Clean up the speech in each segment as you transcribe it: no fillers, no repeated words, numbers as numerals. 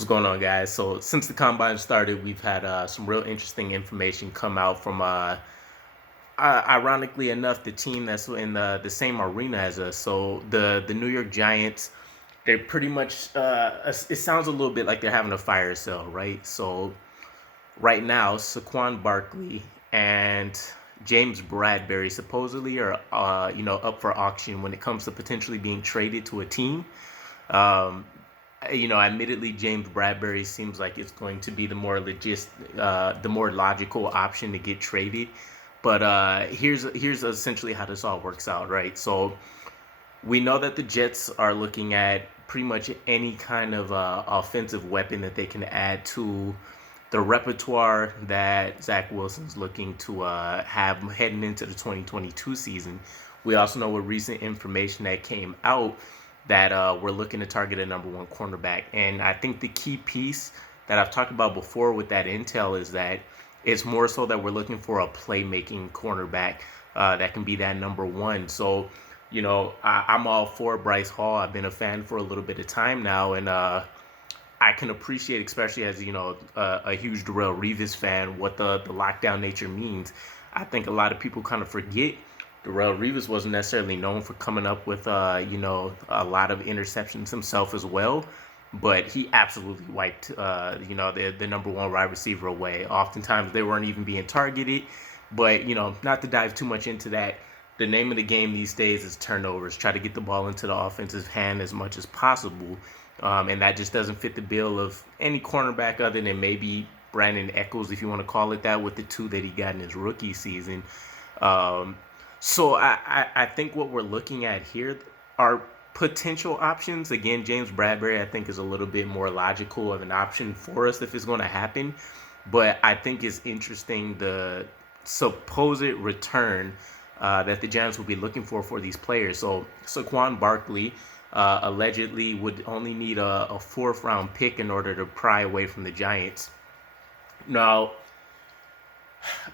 What's going on, guys? So since the combine started, we've had some real interesting information come out from, ironically enough, the team that's in the same arena as us. So the New York Giants, they're pretty much. It sounds a little bit like they're having a fire sale, right? So right now, Saquan Barkley and James Bradberry supposedly are, up for auction when it comes to potentially being traded to a team. Um, Admittedly, James Bradberry seems like it's going to be the more logical option to get traded. But here's essentially how this all works out, right? So we know that the Jets are looking at pretty much any kind of offensive weapon that they can add to the repertoire that Zach Wilson's looking to have heading into the 2022 season. We also know with recent information that came out that we're looking to target a number one cornerback. And I think the key piece that I've talked about before with that intel is that it's more so that we're looking for a playmaking cornerback that can be that number one. So, I'm all for Bryce Hall. I've been a fan for a little bit of time now, and I can appreciate, especially as a huge Darrelle Revis fan, what the lockdown nature means. I think a lot of people kind of forget Darrelle Revis wasn't necessarily known for coming up with a lot of interceptions himself as well, but he absolutely wiped the number one wide receiver away. Oftentimes they weren't even being targeted, but not to dive too much into that. The name of the game these days is turnovers. Try to get the ball into the offensive hand as much as possible. And that just doesn't fit the bill of any cornerback other than maybe Brandon Echols, if you want to call it that, with the two that he got in his rookie season. So I think what we're looking at here are potential options. Again, James Bradberry, I think, is a little bit more logical of an option for us if it's going to happen. But I think it's interesting the supposed return that the Giants will be looking for these players. So Saquon Barkley allegedly would only need a fourth round pick in order to pry away from the Giants. Now,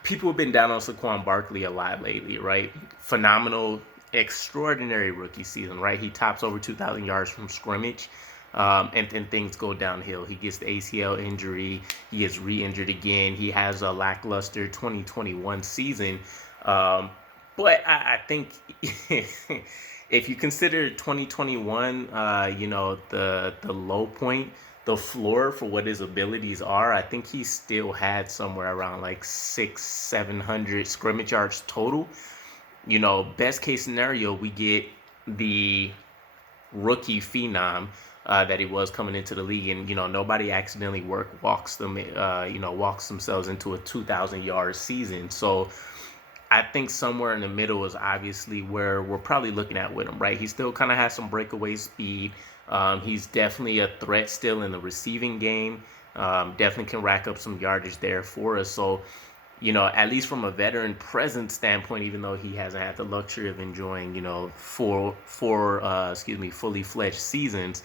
people have been down on Saquon Barkley a lot lately, right? Phenomenal, extraordinary rookie season, right? He tops over 2,000 yards from scrimmage, and then things go downhill. He gets the ACL injury. He gets re-injured again. He has a lackluster 2021 season. But I think if you consider 2021, the low point, the floor for what his abilities are, I think he still had somewhere around like 700 scrimmage yards total. Best case scenario, we get the rookie phenom that he was coming into the league, and nobody accidentally walks themselves into a 2,000 yard season. So I think somewhere in the middle is obviously where we're probably looking at with him, right? He still kind of has some breakaway speed. He's definitely a threat still in the receiving game. Definitely can rack up some yardage there for us. So, at least from a veteran presence standpoint, even though he hasn't had the luxury of enjoying, fully fledged seasons,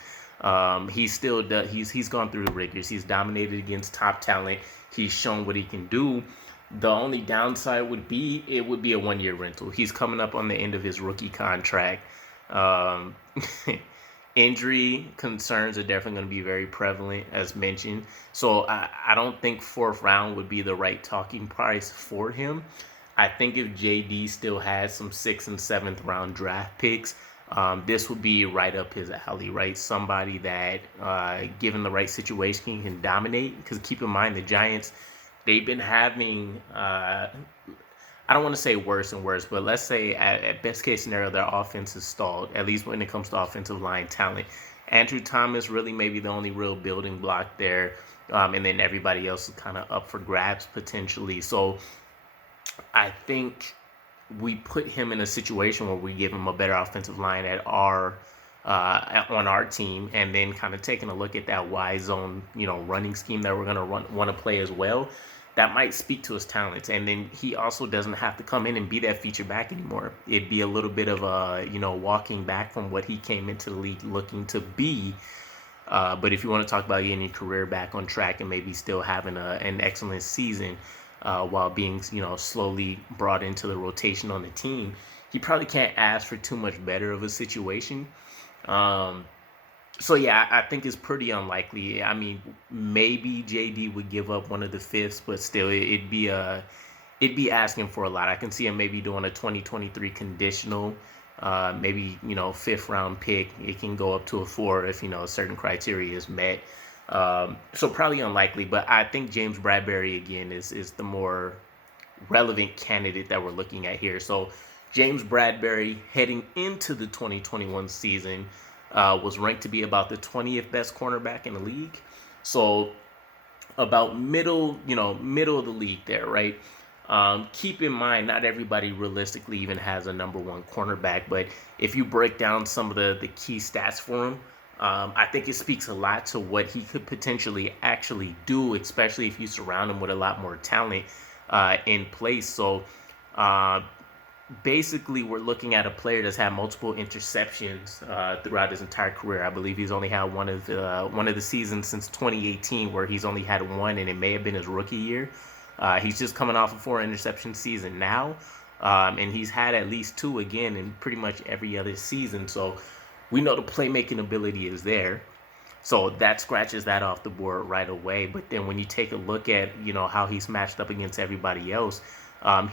he's still he's gone through the rigors. He's dominated against top talent. He's shown what he can do. The only downside would be it would be a 1 year rental. He's coming up on the end of his rookie contract. Um, Injury concerns are definitely going to be very prevalent, as mentioned. So I don't think fourth round would be the right talking price for him. I think if JD still has some sixth and seventh round draft picks, this would be right up his alley, right? Somebody that, given the right situation, can dominate. Because keep in mind, the Giants, they've been having, I don't want to say worse and worse, but let's say at best case scenario, their offense is stalled, at least when it comes to offensive line talent. Andrew Thomas really maybe the only real building block there, and then everybody else is kind of up for grabs potentially. So I think we put him in a situation where we give him a better offensive line at on our team, and then kind of taking a look at that Y zone, running scheme that we're gonna want to play as well. That might speak to his talents, and then he also doesn't have to come in and be that feature back anymore. It'd be a little bit of a walking back from what he came into the league looking to be. But if you want to talk about getting your career back on track and maybe still having an excellent season while being slowly brought into the rotation on the team, he probably can't ask for too much better of a situation. So yeah, I think it's pretty unlikely. I mean, maybe JD would give up one of the fifths, but still, it'd be asking for a lot. I can see him maybe doing a 2023 conditional, maybe fifth round pick. It can go up to a four if a certain criteria is met. So probably unlikely, but I think James Bradberry again is the more relevant candidate that we're looking at here. So James Bradberry heading into the 2021 season was ranked to be about the 20th best cornerback in the league. So about middle of the league there, right? Keep in mind, not everybody realistically even has a number one cornerback, but if you break down some of the key stats for him, I think it speaks a lot to what he could potentially actually do, especially if you surround him with a lot more talent in place. So uh, basically, we're looking at a player that's had multiple interceptions throughout his entire career. I believe he's only had one of the seasons since 2018 where he's only had one, and it may have been his rookie year. He's just coming off a 4 interception season now, and he's had at least two again in pretty much every other season. So we know the playmaking ability is there. So that scratches that off the board right away. But then when you take a look at how he's matched up against everybody else,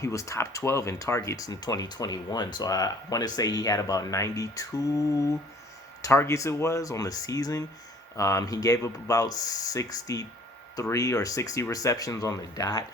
he was top 12 in targets in 2021. So I want to say he had about 92 targets it was on the season. He gave up about 63 or 60 receptions on the dot.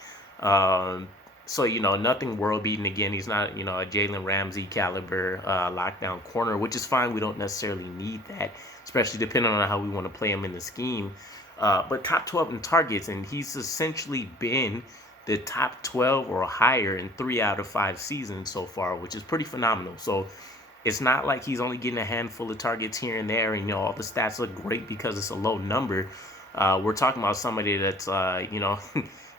So nothing world beating. Again, he's not a Jalen Ramsey caliber lockdown corner, which is fine. We don't necessarily need that, especially depending on how we want to play him in the scheme. But top 12 in targets, and he's essentially been the top 12 or higher in 3 out of 5 seasons so far, which is pretty phenomenal. So it's not like he's only getting a handful of targets here and there, and all the stats look great because it's a low number. We're talking about somebody that's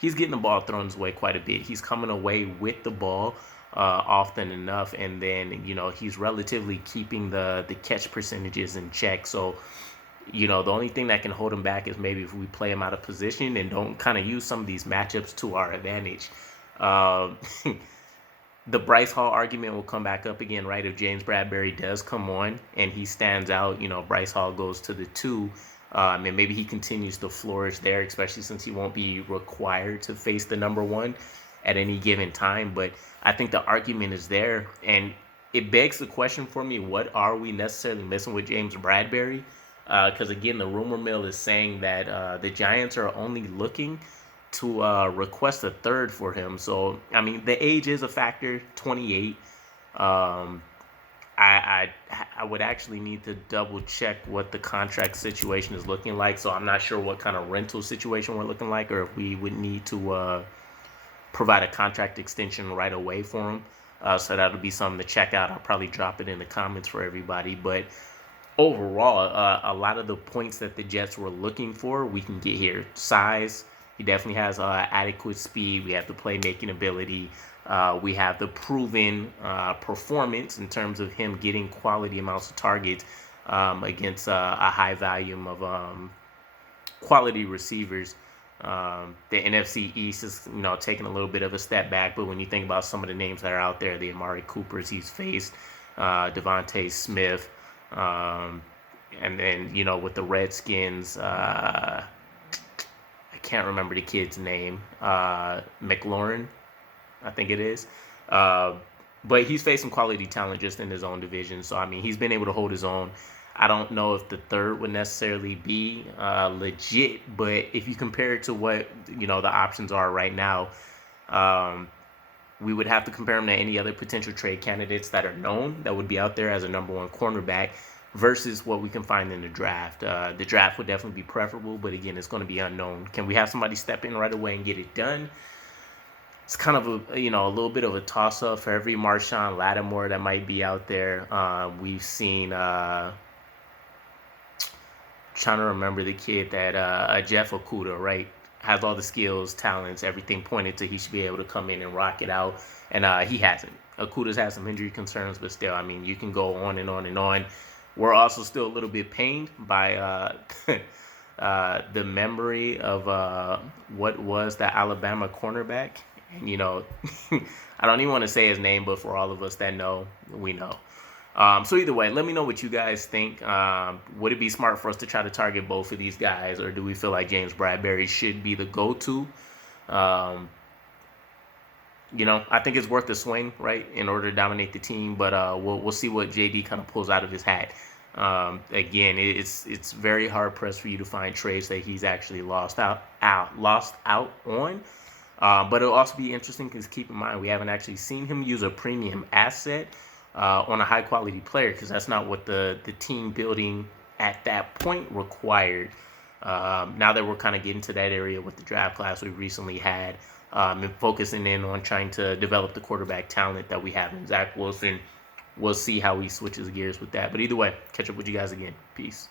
he's getting the ball thrown his way quite a bit. He's coming away with the ball often enough, and then he's relatively keeping the catch percentages in check. So the only thing that can hold him back is maybe if we play him out of position and don't kind of use some of these matchups to our advantage. Um, the Bryce Hall argument will come back up again, right? If James Bradberry does come on and he stands out, Bryce Hall goes to the 2. And maybe he continues to flourish there, especially since he won't be required to face the number 1 at any given time. But I think the argument is there, and it begs the question for me: what are we necessarily missing with James Bradberry? Because again, the rumor mill is saying that the Giants are only looking to request a third for him. So I mean, the age is a factor, 28. Um, I would actually need to double check what the contract situation is looking like. So I'm not sure what kind of rental situation we're looking like, or if we would need to provide a contract extension right away for him. So that'll be something to check out. I'll probably drop it in the comments for everybody. But overall, a lot of the points that the Jets were looking for, we can get here. Size, he definitely has adequate speed. We have the playmaking ability. We have the proven performance in terms of him getting quality amounts of targets against a high volume of quality receivers. The NFC East is, taking a little bit of a step back, but when you think about some of the names that are out there, the Amari Coopers he's faced, Devontae Smith, and then, with the Redskins, I can't remember the kid's name, McLaurin, I think it is. But he's facing quality talent just in his own division. So, I mean, he's been able to hold his own. I don't know if the third would necessarily be legit, but if you compare it to what, the options are right now, we would have to compare him to any other potential trade candidates that are known that would be out there as a number 1 cornerback versus what we can find in the draft. The draft would definitely be preferable, but again, it's going to be unknown. Can we have somebody step in right away and get it done? It's kind of a little bit of a toss-up for every Marshawn Lattimore that might be out there. We've seen trying to remember the kid that Jeff Okudah, right, has all the skills, talents, everything pointed to he should be able to come in and rock it out, and he hasn't. Okudah's had some injury concerns, but still, I mean, you can go on and on and on. We're also still a little bit pained by the memory of what was the Alabama cornerback. And, I don't even want to say his name, but for all of us that know, we know. So either way, let me know what you guys think. Would it be smart for us to try to target both of these guys, or do we feel like James Bradberry should be the go-to? Um, I think it's worth a swing, right, in order to dominate the team. But we'll see what JD kind of pulls out of his hat. Again, it's very hard pressed for you to find trades that he's actually lost out on. But it'll also be interesting because keep in mind we haven't actually seen him use a premium asset on a high quality player, because that's not what the team building at that point required. Now that we're kind of getting to that area with the draft class we recently had, and focusing in on trying to develop the quarterback talent that we have in Zach Wilson, we'll see how he switches gears with that. But either way, catch up with you guys again. Peace.